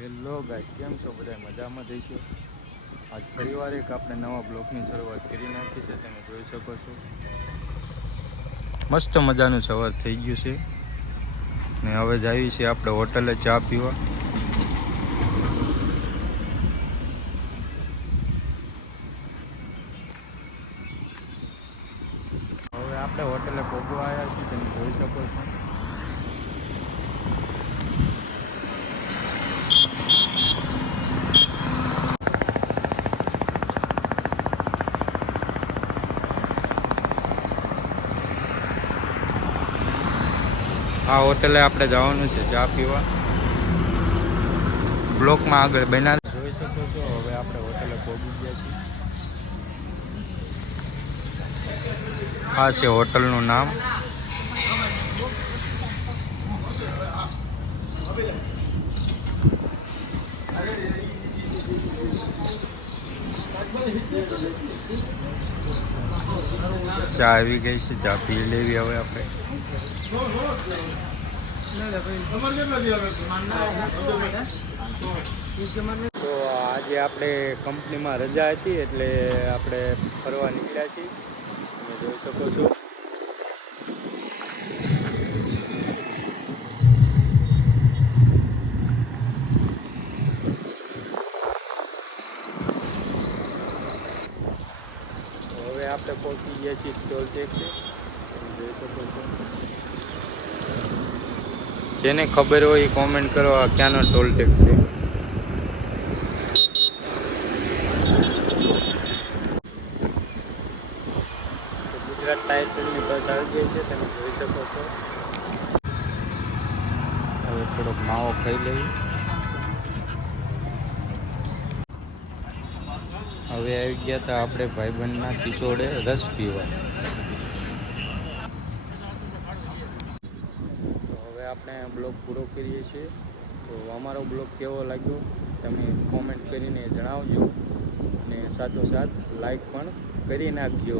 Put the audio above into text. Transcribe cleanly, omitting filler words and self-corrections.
Hello guys, કેમ છો બધા? મજામાં થઈશો? આજ ફરીવાર એક આપણે નવા બ્લોગની શરૂઆત કરી નાખી છે. તમે જોઈ શકો છો મસ્ત મજાનું સવાર થઈ ગયું છે ને હવે જઈએ છીએ આપણે હોટલે ચા પીવા. હવે આપણે હોટલે પહોંચવા આવ્યા છીએ, તમે જોઈ શકો છો. આ હોટલે આપણે જવાનું છે ચા પીવા. બ્લોકમાં આગળ બના જોઈ શકો છો. હવે આપણે હોટલે પહોંચી ગયા છીએ. આ છે હોટલનું નામ. ચા આવી ગઈ છે, ચા પી લેવી હવે આપણે. તો આજે આપણે કંપનીમાં રજા હતી એટલે આપણે ફરવા નીકળ્યા છીએ. તમે જોઈ શકો છો. હવે આપણે પહોંચી ગયા છીએ ટોલ ટેક્સી. તમે જોઈ શકો છો. જેને ખબર હોય એ કોમેન્ટ કરો આ ક્યાંનો ટોલ ટેક્સ છે. ગુજરાત ટાઈટલની બસ આવી ગઈ છે, તમે જોઈ શકો છો. હવે થોડોક માવો ખાઈ લઈએ. હવે આવી ગયા હતા આપણે ભાઈબંધના કિચોડે રસ પીવા. તો હવે આપણે બ્લોગ પૂરો કરીએ છીએ. તો અમારો બ્લોગ કેવો લાગ્યો તમે કોમેન્ટ કરીને જણાવજો અને સાથોસાથ લાઈક પણ કરી નાખજો.